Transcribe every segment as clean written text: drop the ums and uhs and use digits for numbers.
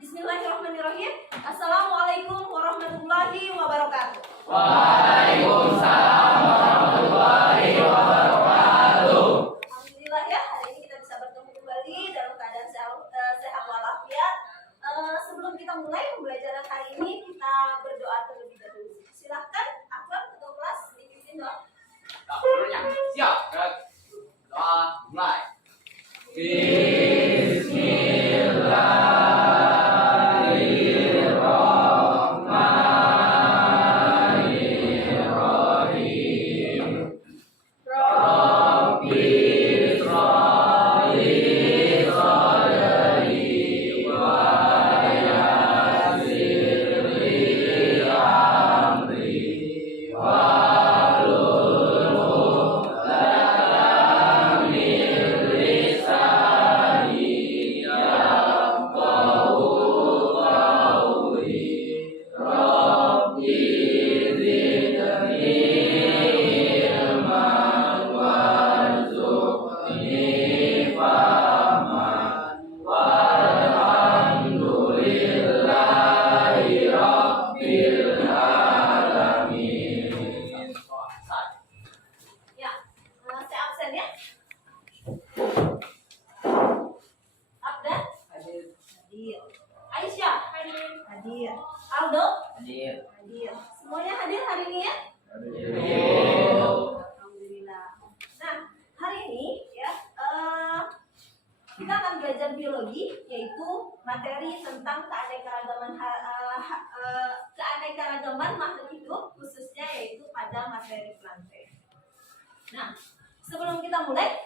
Bismillahirrahmanirrahim. Assalamualaikum warahmatullahi wabarakatuh. Waalaikumsalam warahmatullahi wabarakatuh. Alhamdulillah ya, hari ini kita bisa bertemu kembali dalam keadaan sehat walafiat. Sebelum kita mulai pembelajaran hari ini, kita berdoa terlebih dahulu. Silahkan, Akbar, ketua kelas, dipimpin doa. Dapurnya siap, doa mulai. Hadir. Aldo? Hadir. Hadir. Semuanya hadir hari ini ya? Hadir. Alhamdulillah. Nah, hari ini ya kita akan belajar biologi, yaitu materi tentang keanekaragaman makhluk hidup, khususnya yaitu pada materi planktron. Nah, sebelum kita mulai,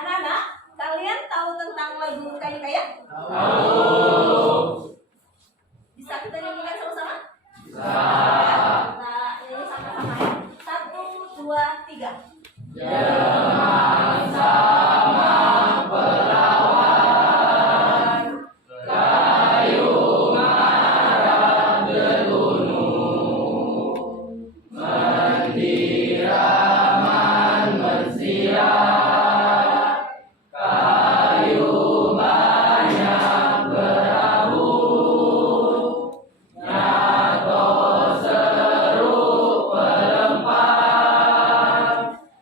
anak-anak, kalian tahu tentang lagu Kayu Kaya? Tahu. Bisa kita nyanyikan sama-sama? Bisa. Kita nyanyi sama-sama ya. 1, 2, 3. Jangan sama perawan, kayu marah bergunung, mendiraman mensiar, kayu banyak berabu, nyato seru pelempar,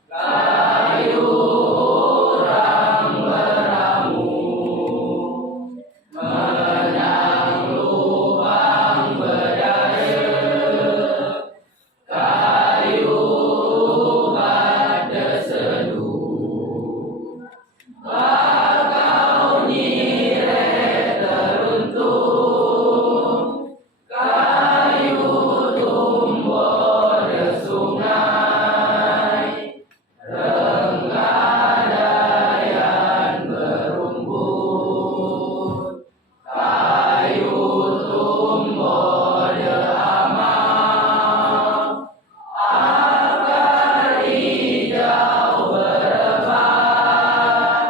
kayu urang beramu, menang lubang berdaya, kayu pada seduh, bakau nyire teruntung, kayu tumbuh di sungai, renggadaian berumbut, kayu tumbuh di amal, akar hijau berebat,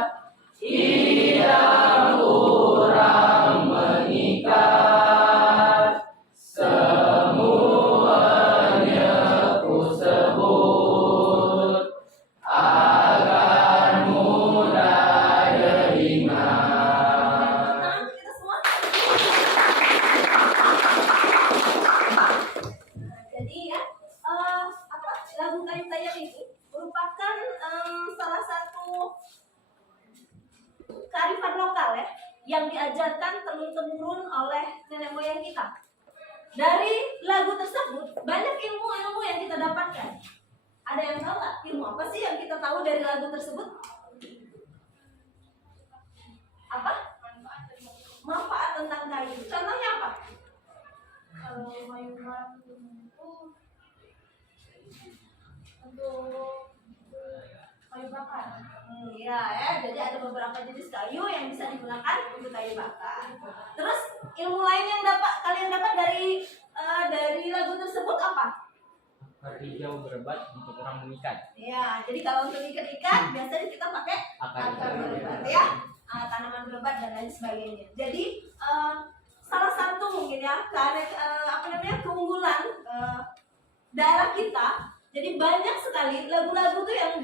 idam urang mengikat, semuanya ku sebut agar mudah diingat. Tangan kita semua. Jadi ya, lagu Kayu Kaya ini merupakan salah satu kearifan lokal ya, yang diajarkan turun-temurun oleh nenek moyang kita. Dari lagu tersebut banyak ilmu-ilmu yang kita dapatkan. Ada yang tahu nggak ilmu apa sih yang kita tahu dari lagu tersebut? Apa? Manfaat tentang kayu. Contohnya apa? Kalau kayu marah itu untuk kayu bakar. Ya, jadi ada beberapa jenis kayu yang bisa digunakan untuk kayu bakar. Terus ilmu lain yang kalian dapat dari lagu tersebut apa? Akar hijau berebat untuk orang mengikat. Ya, jadi kalau untuk ikat-ikat biasanya kita pakai Akar akar hijau berebat berebat. ya, tanaman berebat dan lain sebagainya. Jadi salah satu mungkin ya keunggulan daerah kita Jadi banyak sekali lagu-lagu tuh yang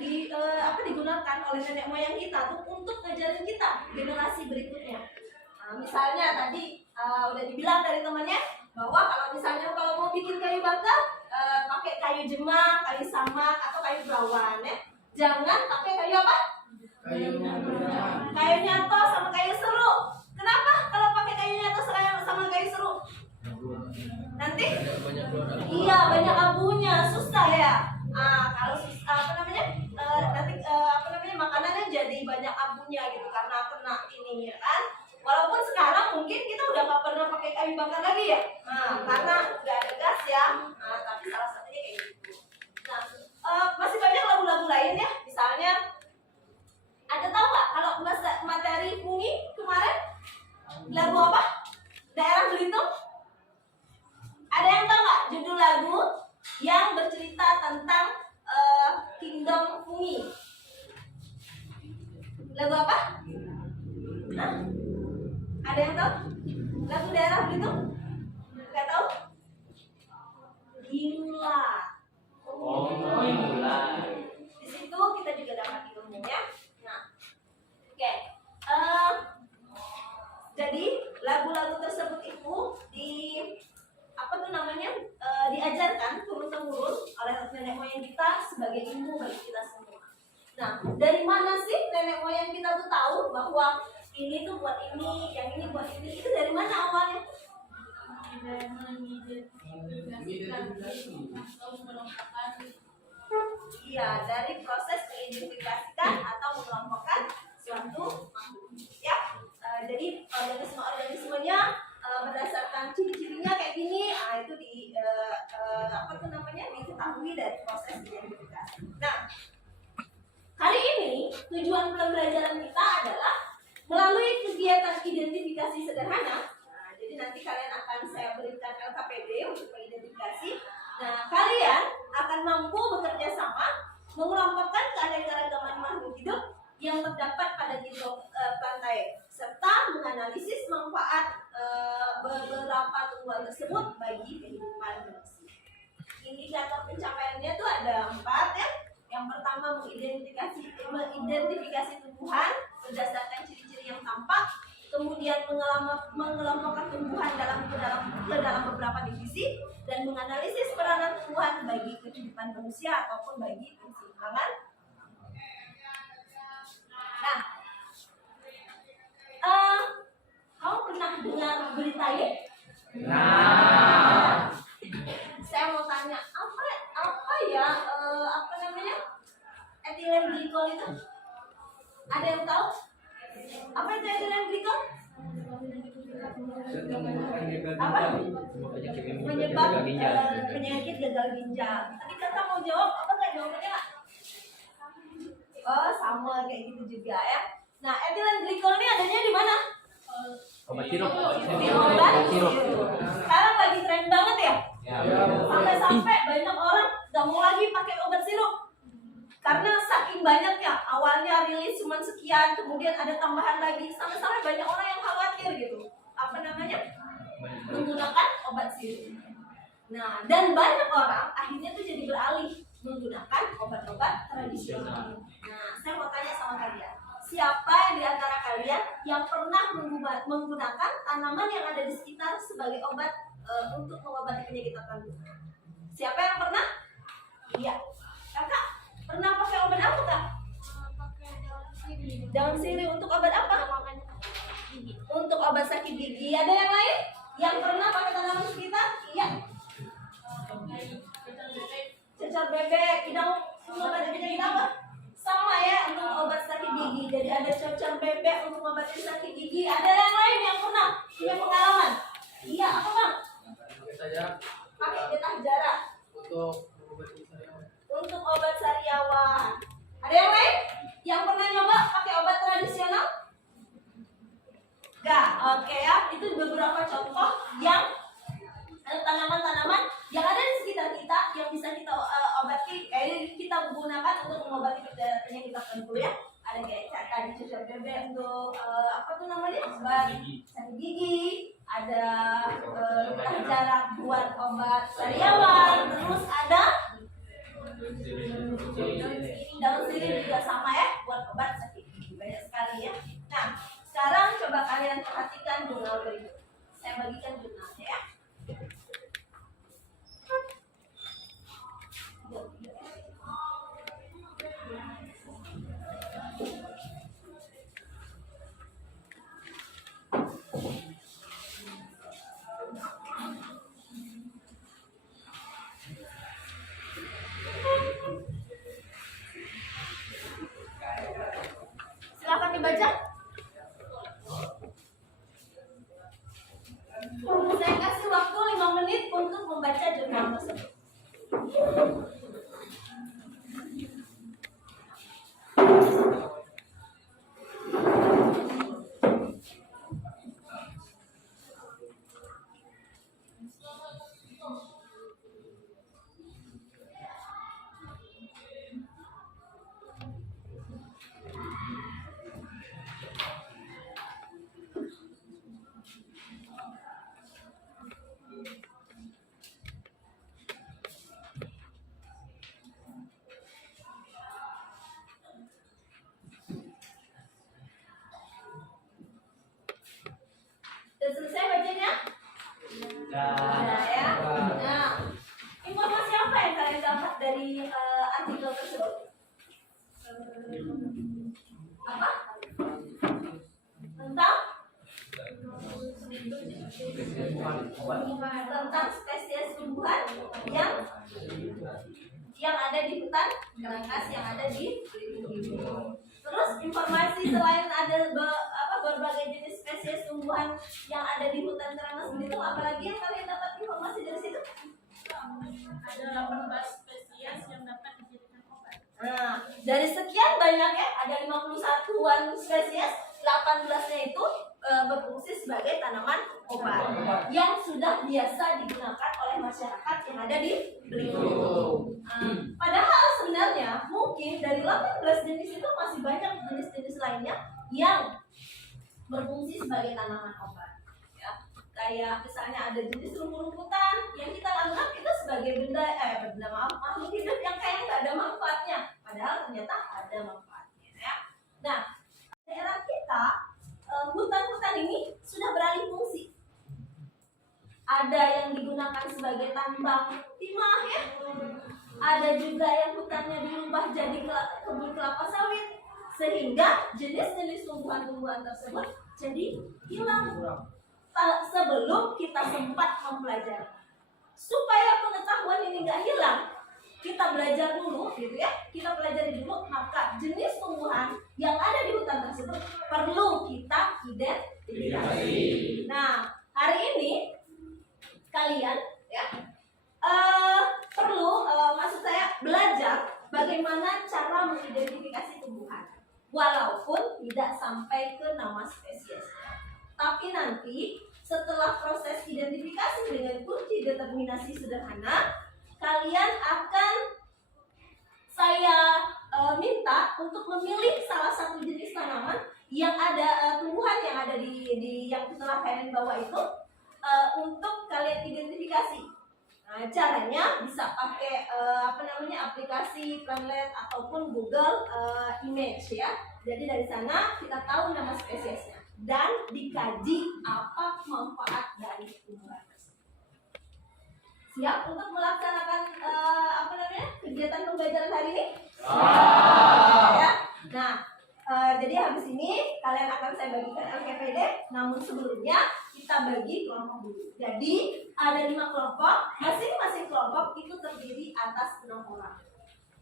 digunakan oleh nenek moyang kita tuh untuk ngajarin kita generasi berikutnya. Nah, misalnya tadi udah dibilang dari temannya bahwa kalau mau bikin kayu bakar pakai kayu jemang, kayu samak atau kayu perawan ya. Jangan pakai kayu apa? Kayu nyato sama kayu seru. Kenapa kalau pakai kayu nyato sama kayu seru? Nanti banyak abunya, susah ya. Kalau nanti makanannya jadi banyak abunya gitu karena kena ini ya kan. Walaupun sekarang mungkin kita udah gak pernah pakai kayu bakar lagi ya, karena udah ada gas ya. Tapi salah satunya kayak gitu. Masih banyak lagu-lagu lain ya. Misalnya ada tahu nggak kalau materi fungi kemarin lagu apa? Daerah Belitung. Ada yang tahu nggak judul lagu yang bercerita tentang Kingdom Fungi? Lagu apa? Ada yang tahu? Lagu daerah Belitung? Nggak tahu? Gila. Oh, mulai. Di situ kita juga dapat ilmu ya. Nah, oke. Jadi lagu-lagu tersebut itu diajarkan turun-temurun oleh nenek moyang kita sebagai ilmu bagi kita semua. Nah, dari mana sih nenek moyang kita tuh tahu bahwa ini tuh buat ini, yang ini buat ini? Itu dari mana awalnya? Iya, dari proses mengidentifikasikan atau mengelompokkan suatu makhluk. Ya, jadi organismenya berdasarkan ciri-cirinya kayak gini, itu diketahui dari proses identifikasi. Nah, kali ini tujuan pembelajaran kita adalah melalui kegiatan identifikasi sederhana. Nah, jadi nanti kalian saya berikan LKPD untuk mengidentifikasi. Nah, kalian akan mampu bekerja sama mengelompokkan keanekaragaman makhluk hidup yang terdapat pada geometri pantai serta menganalisis manfaat beberapa tumbuhan tersebut bagi kehidupan manusia. Indikator pencapaiannya itu ada 4 ya. Yang pertama mengidentifikasi tumbuhan berdasarkan ciri-ciri yang tampak, kemudian mengelompokkan tumbuhan ke dalam beberapa divisi dan menganalisis peranan tumbuhan bagi kehidupan manusia ataupun bagi keseimbangan. Nah, kamu pernah dengar berita ini? Nah, Saya mau tanya, etilen glikol itu? Ada yang tahu? Apa itu etilen glikol? Apa? Menyebab penyakit gagal ginjal. Tadi kakak mau jawab, apa nggak jawabannya kak? Oh, sama kayak gitu juga ya. Nah, etilen glikol ini adanya di mana? Obat sirup. Di obat sirup. Sekarang lagi tren banget ya. Sampai-sampai banyak orang nggak mau lagi pakai obat sirup karena saking banyaknya. Awalnya rilis cuma sekian, kemudian ada tambahan lagi, sampai-sampai banyak orang yang khawatir gitu. Menggunakan obat sirup. Nah, dan banyak orang akhirnya tuh jadi beralih menggunakan obat-obat tradisional. Nah, saya mau tanya sama kalian, siapa yang di antara kalian yang pernah menggunakan tanaman yang ada di sekitar sebagai obat untuk mengobati penyakit tertentu? Siapa yang pernah? Iya. Kakak pernah pakai obat apa kak? Pakai Daun sirih untuk obat apa? Untuk obat sakit gigi. Ada yang lain yang pernah pakai tanaman sekitar? Iya. Cecar bebek, hidung mengobati penyakit apa? Sama ya, untuk obat sakit gigi. Jadi ada cecar bebek untuk mengobati sakit gigi. Ada yang lain yang pernah punya pengalaman? Iya, apa bang? Pakai getah jarak untuk obat sariawan. Ada yang lain yang pernah nyoba pakai obat tradisional? Enggak, oke ya. Itu beberapa contoh yang tanaman-tanaman yang ada di sekitar kita yang bisa kita obati, kita gunakan untuk mengobati penyakit tertentu ya. Ada kayak tadi cecar bebek untuk obat sakit gigi, ada getah jarak buat obat sariawan, terus ada Daun sirih juga sama ya, buat obat sakit gigi. Banyak sekali ya. Nah, sekarang coba kalian perhatikan jurnal berikut. Saya bagikan jurnalnya ya. Silakan dibaca. Saya kasih waktu 5 menit untuk membaca jurnal tersebut. Sudah selesai bacanya? Sudah ya. Nah, informasi apa yang kalian dapat dari artikel tersebut? Apa? Tentang spesies tumbuhan yang ada di hutan Kerangkas yang ada di Belitung. Terus informasi selain ada berbagai jenis spesies tumbuhan yang ada di hutan Kerangkas Belitung, apalagi yang kalian dapat informasi dari situ? Ada 18 spesies yang dapat dijadikan obat. Nah, dari sekian banyak ya, ada 51-an spesies, 18-nya itu berfungsi sebagai tanaman obat yang sudah biasa digunakan oleh masyarakat yang ada di Belitung. Padahal sebenarnya mungkin dari 18 jenis itu masih banyak jenis-jenis lainnya yang berfungsi sebagai tanaman obat. Ya, kayak misalnya ada jenis rumput-rumputan yang kita anggap itu sebagai makhluk hidup yang kayaknya nggak ada manfaatnya, padahal ternyata ada manfaatnya. Ya. Nah, daerah kita hutan-hutan ini sudah beralih fungsi. Ada yang digunakan sebagai tambang timah ya. Ada juga yang hutannya dirubah jadi kebun kelapa sawit, sehingga jenis-jenis tumbuhan-tumbuhan tersebut jadi hilang sebelum kita sempat mempelajari. Supaya pengetahuan ini nggak hilang, kita belajar dulu gitu ya, kita pelajari dulu, maka jenis tumbuhan yang ada di hutan tersebut perlu kita identifikasi. Nah, hari ini kalian ya perlu maksud saya belajar bagaimana cara mengidentifikasi tumbuhan, walaupun tidak sampai ke nama spesies. Tapi nanti setelah proses identifikasi dengan kunci determinasi sederhana, kalian akan saya minta untuk memilih salah satu jenis tanaman yang ada tumbuhan yang ada di yang telah kalian bawa itu untuk kalian identifikasi. Nah, caranya bisa pakai aplikasi Planlet ataupun Google Image ya. Jadi dari sana kita tahu nama spesiesnya dan dikaji apa manfaat dari tumbuhan tersebut. Siap untuk melaksanakan kegiatan pembelajaran hari ini? Ya. Nah, jadi habis ini kalian akan saya bagikan LKPD, namun sebelumnya kita bagi kelompok dulu. Jadi ada 5 kelompok, masing-masing kelompok itu terdiri atas 6 orang.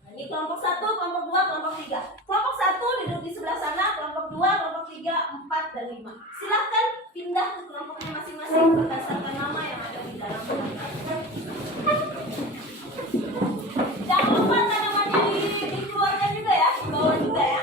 Nah, ini kelompok 1, kelompok 2, kelompok 3. Kelompok 1 duduk di sebelah sana, kelompok 2, kelompok 3, 4, dan 5. Silahkan pindah ke kelompoknya masing-masing berdasarkan nama yang ada di dalam daftar. Jangan lupa tanamannya dikeluarkan juga ya, dibawa juga ya.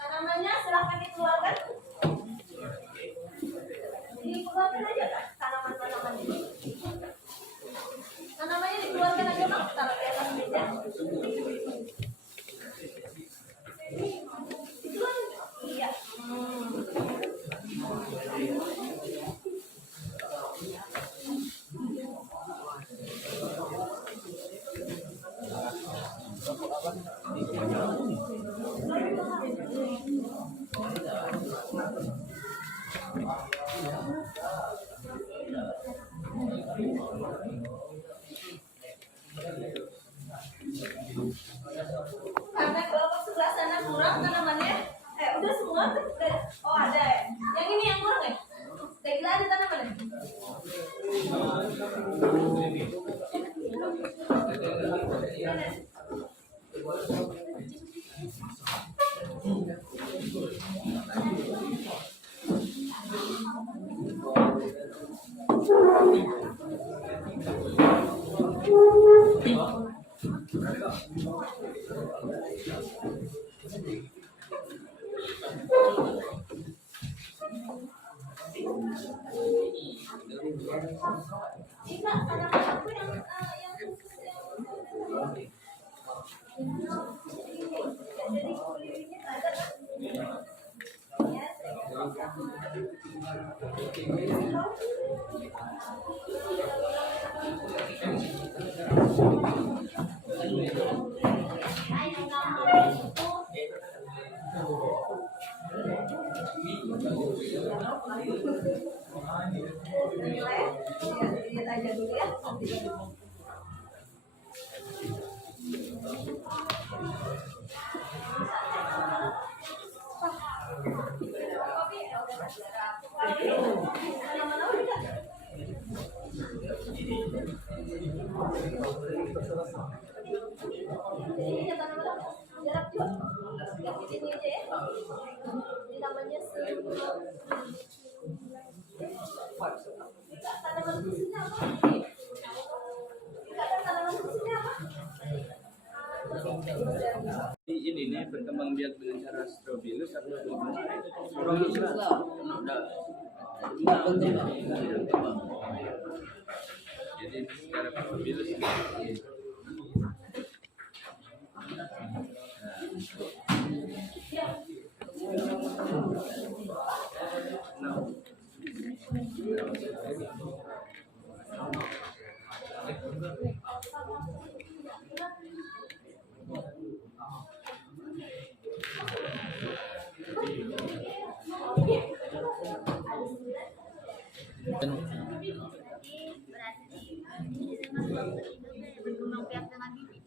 Tanamannya silahkan dikeluarkan. Dikeluarkan aja kan tanaman-tanaman ini. Tanamannya dikeluarkan aja bang. kurang tanamannya? Udah semua tuh. Oh ada ya. Yang ini yang kurang ya? Lagi ada tanamannya? Jika tanaman aku yang khusus yang jadi kulitnya ada kan? Ya, lihat aja dulu ya. Ini jarak juga. Yang di sini aja ya. Ini namanya tanaman khususnya apa? Tanaman khususnya apa? Ini nih berkembang biak dengan cara strobilus atau strobilus lah. Jadi secara strobilus. Berkembang biak dengan bibit.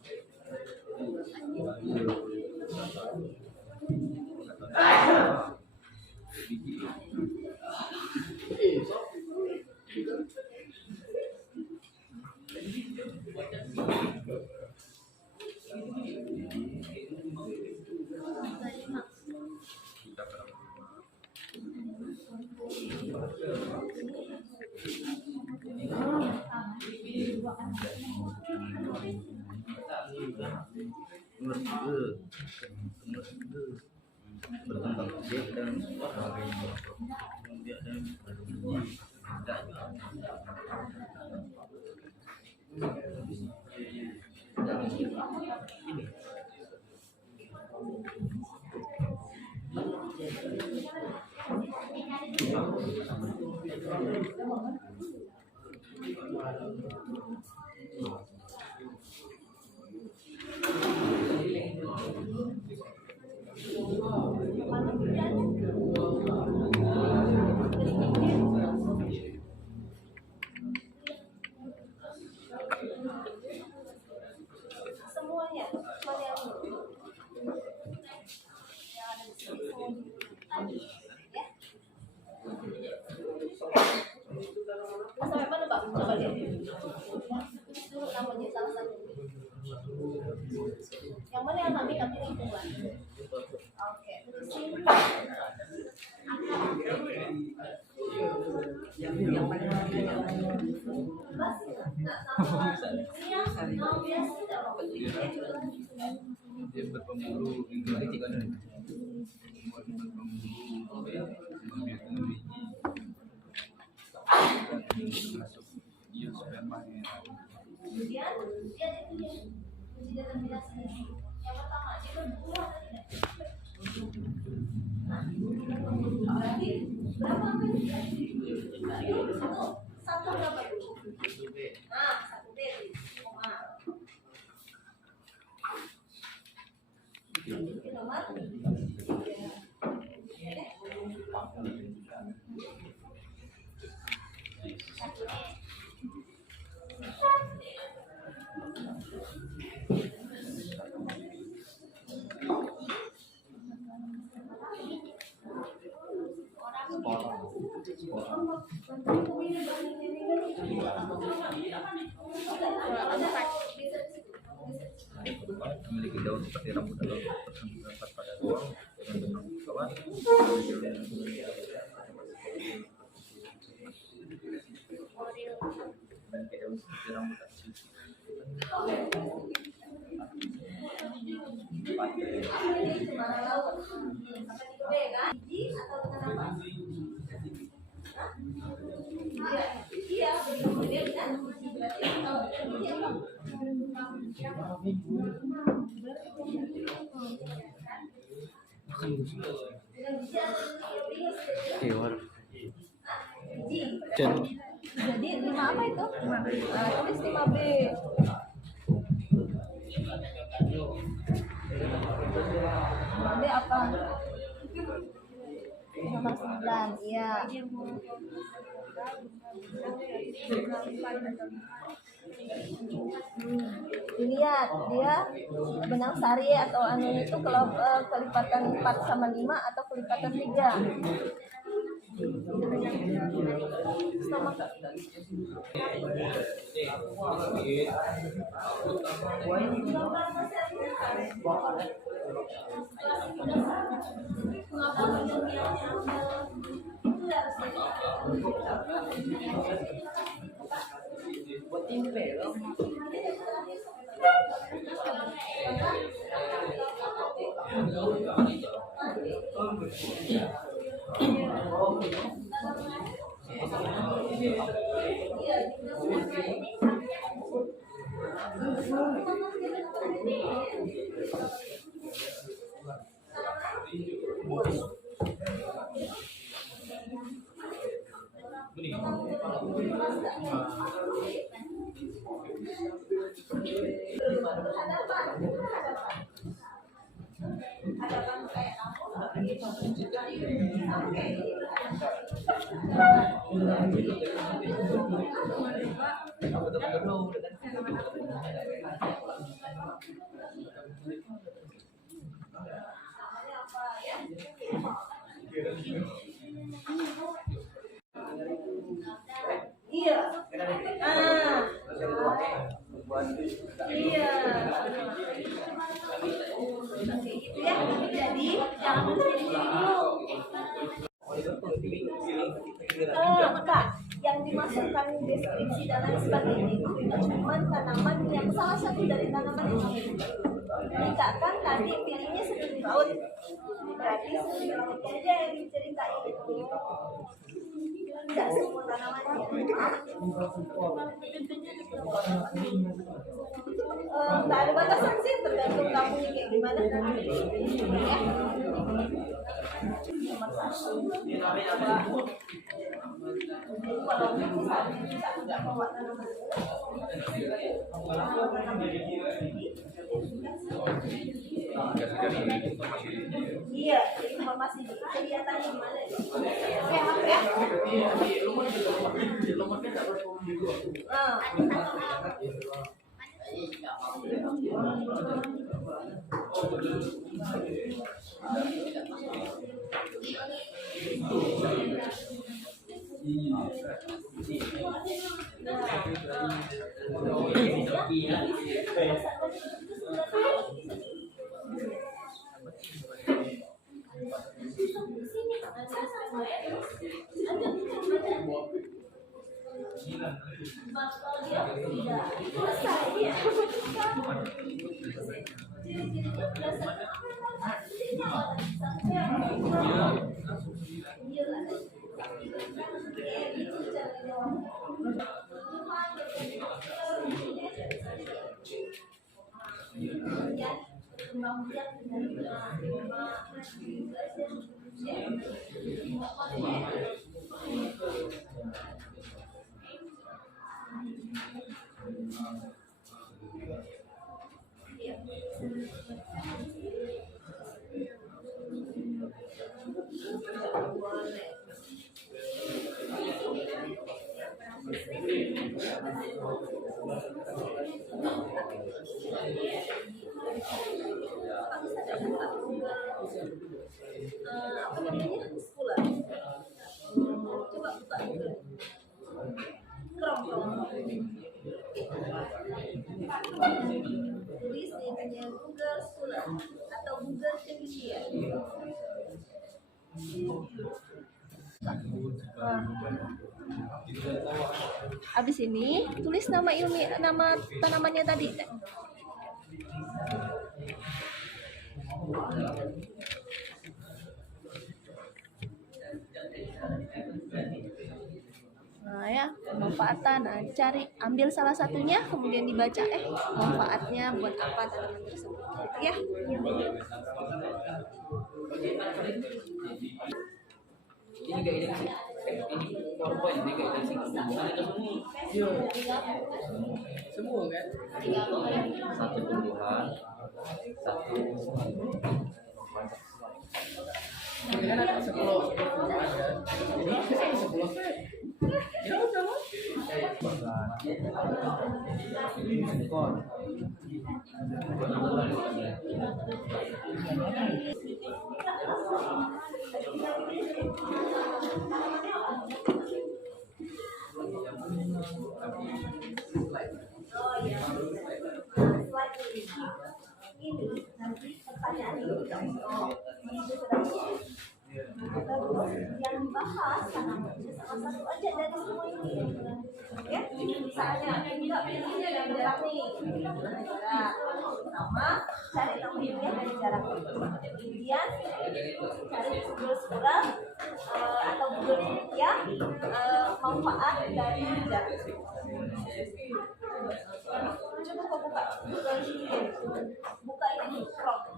Berkembang biak dan semuanya. Mana yang ada di sini tadi ya. Sampai mana Pak? Coba lihat. Dulu namanya salah satu. Yang mana yang kami lingkungan? Oke, terus sini. Yang mana? dia berpemburu Kemudian dia punya terminasi. Yang pertama dia berbuah tidak. Berarti berapa satu berapa itu? Nah, satu B. Nomor. Memiliki daun seperti rambut atau terdapat pada ruang dengan bentuk kawan. Memiliki daun seperti rambut atau sisi. Jadi 5 apa itu? Tulis 5B. 5B apa? Nomor 9, iya. Dilihat dia benang sari atau anu itu kalau kelipatan 4 sama 5 atau kelipatan 3. Sama iya. Iya. Gitu ya. Jadi jangan berdiri dulu. Enggak, yang dimasukkan deskripsi dan lain sebagainya itu cuma tanaman yang salah satu dari tanaman itu. Misalkan tadi pilihnya seperti laut, berarti seperti lautnya aja yang diceritain. Tidak semua tanamannya. Nggak ada batasan sih, tergantung kamu kayak gimana. Ya. Kalau misalnya kita tidak bawa tanaman, iya, informasi kelihatannya gimana? Sehat ya? Apa namanya? Sekolah. Coba buka. Habis ini tulis nama nama tanamannya tadi. Nah ya, pemanfaatan. Nah, ambil salah satunya, kemudian dibaca manfaatnya buat apa tanaman tersebut. Ya. Ini kayak ini PowerPoint ini kayak ini bukan itu semua kan Satu tumbuhan, satu kan ada 10 ada ini 10 set ya sama Ini nanti pertanyaan itu yang dibahas tanamannya salah satu aja dari semua ini. Ya, misalnya kita pilihnya dari jarak nih, pertama cari namanya dari jarak, kemudian cari Google atau Google ya manfaat dari jarak. Coba kau buka ini Chrome.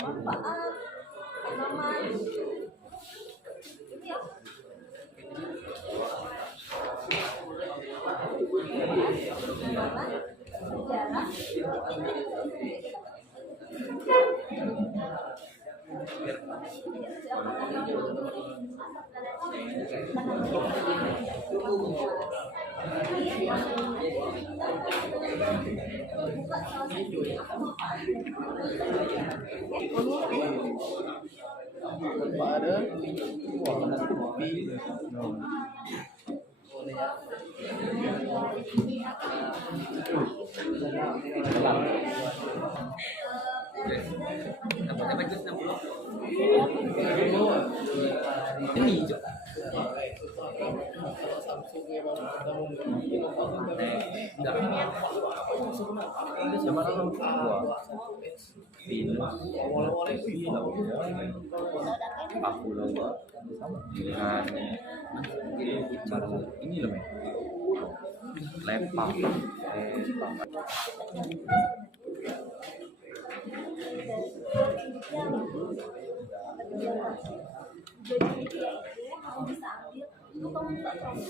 Manfaat tanaman ini ya. Sejarah ada kopi Dapatnya bagus 60. ini Siapa orang tua? Pinus. 40 dengan ini loh, lepak. jadi dia itu kamu bisa ambil itu kamu buka Chrome.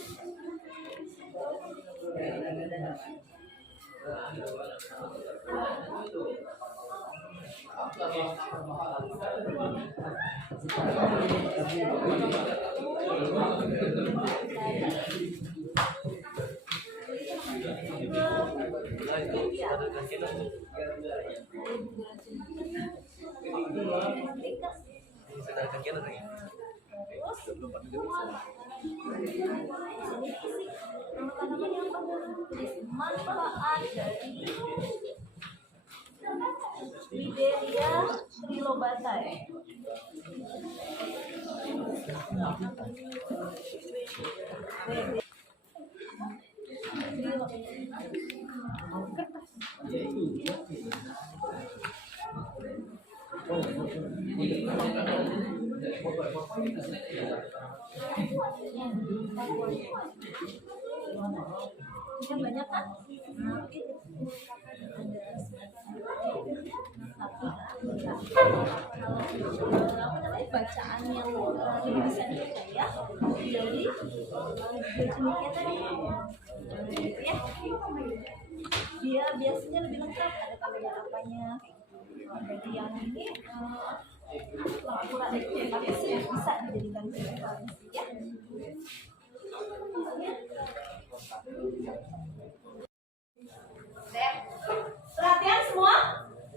Manfaat dari Wideria trilobata ya. Banyak kan? Bacaan yang lebih bisa dipercaya dari jenisnya tadi ya. Dia biasanya lebih lengkap, ada kamera apanya jadi yang ini kurang tapi bisa dijadikan referensi ya. Perhatian semua.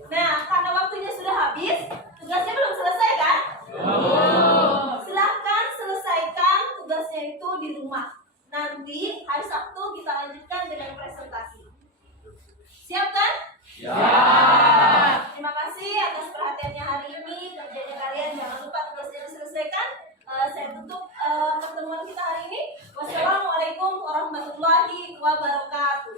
Nah, karena waktunya sudah habis, tugasnya atas perhatiannya hari ini. Kerjanya kalian jangan lupa tugasnya diselesaikan. Saya tutup pertemuan kita hari ini. Wassalamualaikum warahmatullahi wabarakatuh.